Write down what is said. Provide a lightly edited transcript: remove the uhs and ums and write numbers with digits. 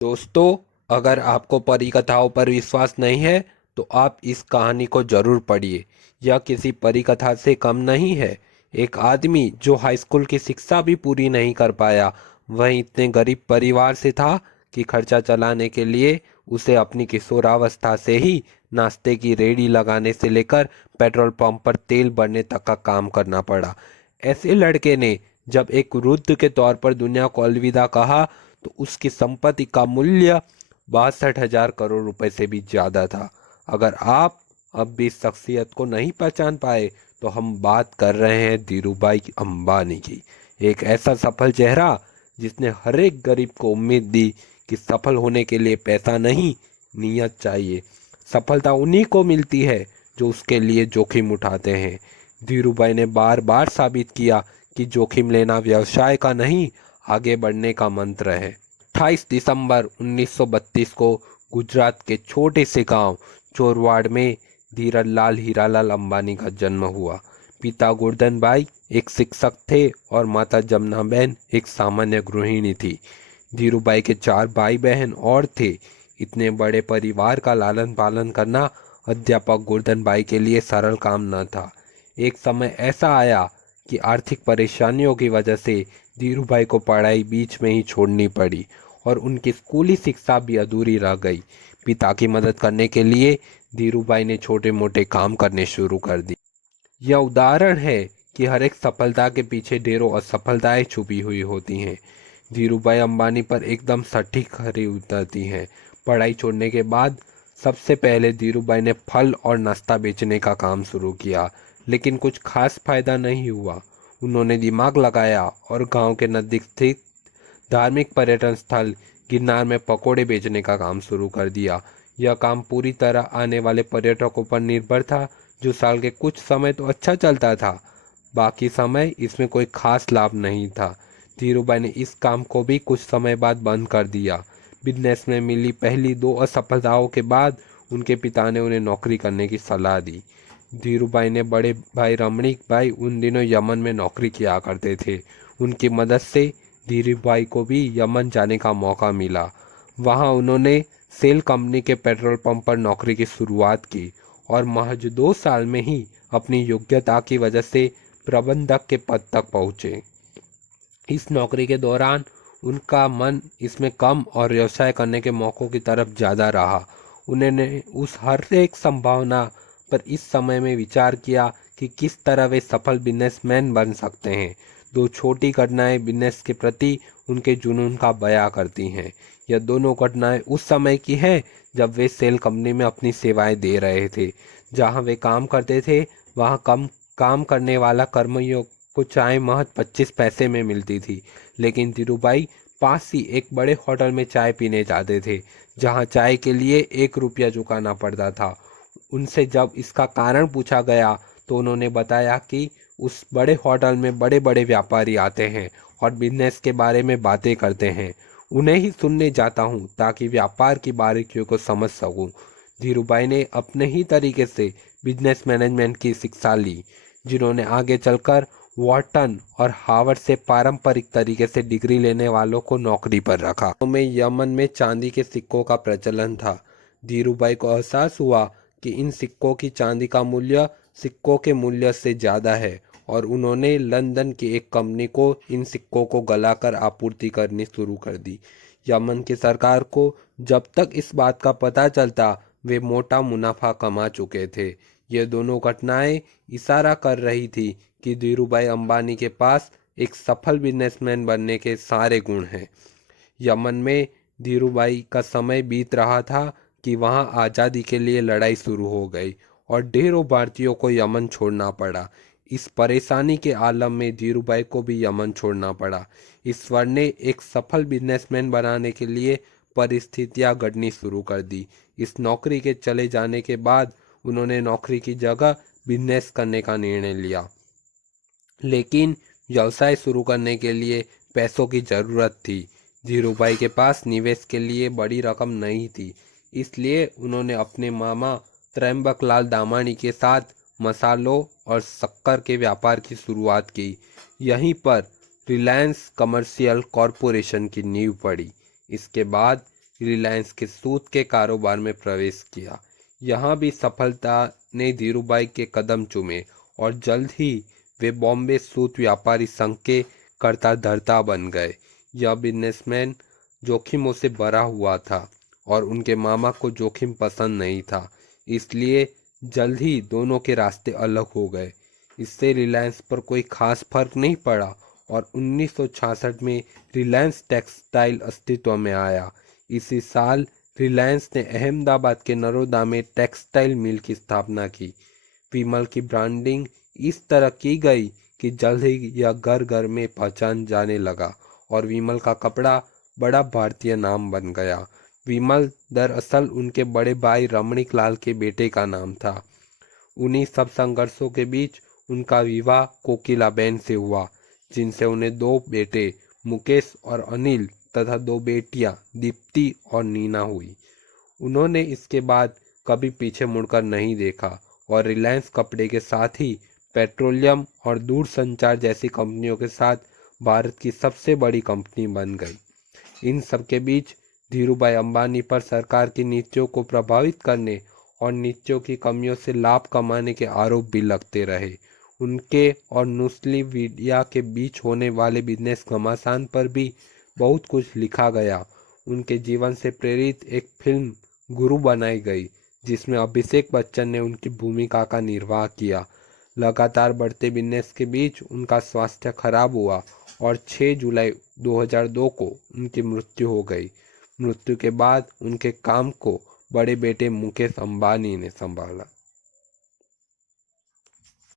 दोस्तों, अगर आपको परी कथाओं पर विश्वास नहीं है तो आप इस कहानी को जरूर पढ़िए। यह किसी परी कथा से कम नहीं है। एक आदमी जो हाई स्कूल की शिक्षा भी पूरी नहीं कर पाया, वह इतने गरीब परिवार से था कि खर्चा चलाने के लिए उसे अपनी किशोरावस्था से ही नाश्ते की रेहड़ी लगाने से लेकर पेट्रोल पंप पर तेल भरने तक का काम करना पड़ा। ऐसे लड़के ने जब एक वृद्ध के तौर पर दुनिया को अलविदा कहा तो उसकी संपत्ति का मूल्य 62,000 करोड़ रुपए से भी ज्यादा था। अगर आप अब भी इस शख्सियत को नहीं पहचान पाए तो हम बात कर रहे हैं धीरूभाई अंबानी की। एक ऐसा सफल चेहरा जिसने हर एक गरीब को उम्मीद दी कि सफल होने के लिए पैसा नहीं, नियत चाहिए। सफलता उन्हीं को मिलती है जो उसके लिए जोखिम उठाते हैं। धीरूभाई ने बार बार साबित किया कि जोखिम लेना व्यवसाय का नहीं, आगे बढ़ने का मंत्र है। 28 दिसंबर 1932 को गुजरात के छोटे से गांव चोरवाड़ में धीरजलाल हीरालाल अंबानी का जन्म हुआ। पिता गोवर्धन भाई एक शिक्षक थे और माता जमुनाबेन एक सामान्य गृहिणी थी। धीरूभाई के 4 भाई बहन और थे। इतने बड़े परिवार का लालन पालन करना अध्यापक गोवर्धन भाई के लिए सरल काम न था। एक समय ऐसा आया कि आर्थिक परेशानियों की वजह से धीरूभाई को पढ़ाई बीच में ही छोड़नी पड़ी और उनकी स्कूली शिक्षा भी अधूरी रह गई। पिता की मदद करने के लिए धीरूभाई ने छोटे मोटे काम करने शुरू कर दिए। यह उदाहरण है कि हर एक सफलता के पीछे ढेरों असफलताएं छुपी हुई होती हैं। धीरूभाई अंबानी पर एकदम सटीक खरी उतरती हैं। पढ़ाई छोड़ने के बाद सबसे पहले धीरूभाई ने फल और नाश्ता बेचने का काम शुरू किया, लेकिन कुछ खास फायदा नहीं हुआ। उन्होंने दिमाग लगाया और गांव के नजदीक स्थित धार्मिक पर्यटन स्थल गिरनार में पकोड़े बेचने का काम शुरू कर दिया। यह काम पूरी तरह आने वाले पर्यटकों पर निर्भर था, जो साल के कुछ समय तो अच्छा चलता था, बाकी समय इसमें कोई खास लाभ नहीं था। धीरूभाई ने इस काम को भी कुछ समय बाद बंद कर दिया। बिजनेस में मिली पहली 2 असफलताओं के बाद उनके पिता ने उन्हें नौकरी करने की सलाह दी। धीरूभाई ने बड़े भाई रमणीक भाई उन दिनों यमन में नौकरी किया करते थे। उनकी मदद से धीरूभाई को भी यमन जाने का मौका मिला। वहां उन्होंने सेल कंपनी के पेट्रोल पंप पर नौकरी की शुरुआत की और महज 2 साल में ही अपनी योग्यता की वजह से प्रबंधक के पद तक पहुंचे। इस नौकरी के दौरान उनका मन इसमें कम और व्यवसाय करने के मौक़ों की तरफ ज़्यादा रहा। उन्होंने उस हर एक संभावना पर इस समय में विचार किया कि किस तरह वे सफल बिजनेसमैन बन सकते हैं। 2 छोटी घटनाएं बिजनेस के प्रति उनके जुनून का बयां करती हैं। यह दोनों घटनाएं उस समय की हैं जब वे सेल कंपनी में अपनी सेवाएं दे रहे थे। जहां वे काम करते थे वहां कम काम करने वाला कर्मयोग को चाय महज 25 पैसे में मिलती थी, लेकिन धीरूभाई पास ही एक बड़े होटल में चाय पीने जाते थे, जहां चाय के लिए 1 रुपया चुकाना पड़ता था। उनसे जब इसका कारण पूछा गया तो उन्होंने बताया कि उस बड़े होटल में बड़े बड़े व्यापारी आते हैं और बिजनेस के बारे में बातें करते हैं। उन्हें ही सुनने जाता हूँ ताकि व्यापार की बारीकियों को समझ सकूँ। धीरूभाई ने अपने ही तरीके से बिजनेस मैनेजमेंट की शिक्षा ली, जिन्होंने आगे चलकर वॉर्टन और हार्वर्ड से पारंपरिक तरीके से डिग्री लेने वालों को नौकरी पर रखा। में यमन में चांदी के सिक्कों का प्रचलन था। धीरूभाई को एहसास हुआ कि इन सिक्कों की चांदी का मूल्य सिक्कों के मूल्य से ज़्यादा है और उन्होंने लंदन की एक कंपनी को इन सिक्कों को गलाकर आपूर्ति करनी शुरू कर दी। यमन की सरकार को जब तक इस बात का पता चलता, वे मोटा मुनाफा कमा चुके थे। ये दोनों घटनाएं इशारा कर रही थी कि धीरूभाई अंबानी के पास एक सफल बिजनेसमैन बनने के सारे गुण हैं। यमन में धीरूभाई का समय बीत रहा था कि वहां आज़ादी के लिए लड़ाई शुरू हो गई और ढेरों भारतीयों को यमन छोड़ना पड़ा। इस परेशानी के आलम में धीरूभाई को भी यमन छोड़ना पड़ा। ईश्वर ने एक सफल बिजनेसमैन बनाने के लिए परिस्थितियां गढ़नी शुरू कर दी। इस नौकरी के चले जाने के बाद उन्होंने नौकरी की जगह बिजनेस करने का निर्णय लिया, लेकिन व्यवसाय शुरू करने के लिए पैसों की ज़रूरत थी। धीरूभाई के पास निवेश के लिए बड़ी रकम नहीं थी, इसलिए उन्होंने अपने मामा त्रयंबकलाल दामानी के साथ मसालों और शक्कर के व्यापार की शुरुआत की। यहीं पर रिलायंस कमर्शियल कॉरपोरेशन की नींव पड़ी। इसके बाद रिलायंस के सूत के कारोबार में प्रवेश किया। यहाँ भी सफलता ने धीरूभाई के कदम चूमे और जल्द ही वे बॉम्बे सूत व्यापारी संघ के कर्ता धर्ता बन गए। यह बिजनेसमैन जोखिमों से भरा हुआ था और उनके मामा को जोखिम पसंद नहीं था, इसलिए जल्द ही दोनों के रास्ते अलग हो गए। इससे रिलायंस पर कोई खास फर्क नहीं पड़ा और 1966 में रिलायंस टेक्सटाइल अस्तित्व में आया। इसी साल रिलायंस ने अहमदाबाद के नरोदा में टेक्सटाइल मिल की स्थापना की। विमल की ब्रांडिंग इस तरह की गई कि जल्द ही यह घर घर में पहचान जाने लगा और विमल का कपड़ा बड़ा भारतीय नाम बन गया। विमल दरअसल उनके बड़े भाई रमणीक लाल के बेटे का नाम था। उन्हीं सब संघर्षों के बीच उनका विवाह कोकिलाबेन से हुआ, जिनसे उन्हें दो बेटे मुकेश और अनिल तथा दो बेटियां दीप्ति और नीना हुई। उन्होंने इसके बाद कभी पीछे मुड़कर नहीं देखा और रिलायंस कपड़े के साथ ही पेट्रोलियम और दूरसंचार जैसी कंपनियों के साथ भारत की सबसे बड़ी कंपनी बन गई। इन सब के बीच धीरूभाई अंबानी पर सरकार की नीतियों को प्रभावित करने और नीतियों की कमियों से लाभ कमाने के आरोप भी लगते रहे। उनके और नुस्ली मीडिया के बीच होने वाले बिजनेस घमासान पर भी बहुत कुछ लिखा गया। उनके जीवन से प्रेरित एक फिल्म गुरु बनाई गई, जिसमें अभिषेक बच्चन ने उनकी भूमिका का निर्वाह किया। लगातार बढ़ते बिजनेस के बीच उनका स्वास्थ्य खराब हुआ और 6 जुलाई 2002 को उनकी मृत्यु हो गई। मृत्यु के बाद उनके काम को बड़े बेटे मुकेश अंबानी ने संभाला।